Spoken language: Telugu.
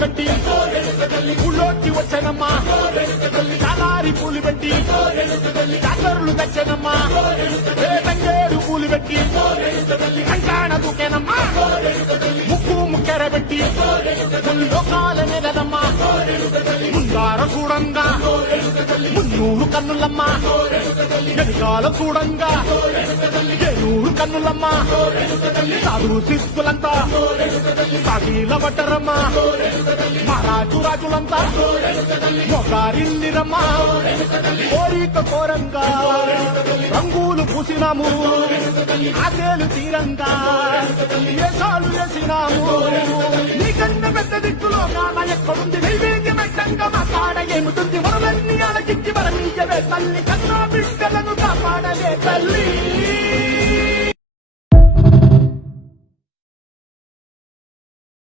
కట్టి ఊళ్ళోకి వచ్చానమ్మా చాలారి పూలు పెట్టి జాతరలు తెచ్చానమ్మా తంగేడు పూలు పెట్టి కంకాణ దూకేనమ్మా ముక్కు ముక్కెర పెట్టి లోకాల మీదనమ్మా ముందార చూడంగా మున్నూరు కన్నులమ్మా వెనకాల చూడంగా ఏనూరు కన్నులమ్మా సాధు శిస్తులంతా సాగిల పట్టరమ్మా మహారాజు రాజులంతా మొగారిల్లిరమ్మా కోరిక కోరంగా రంగులు పూసినాము ఆశలు తీరంగా వేషాలు వేసినాము నీకన్నా పెద్ద దిక్కులో కాన ఎక్కడుంది నైవేద్యమైతంగా మా కాడ ఏముతుంది వరలన్నీ అడగించి వరమీయవే తల్లి కన్నా బిడ్డలను కాపాడలే తల్లి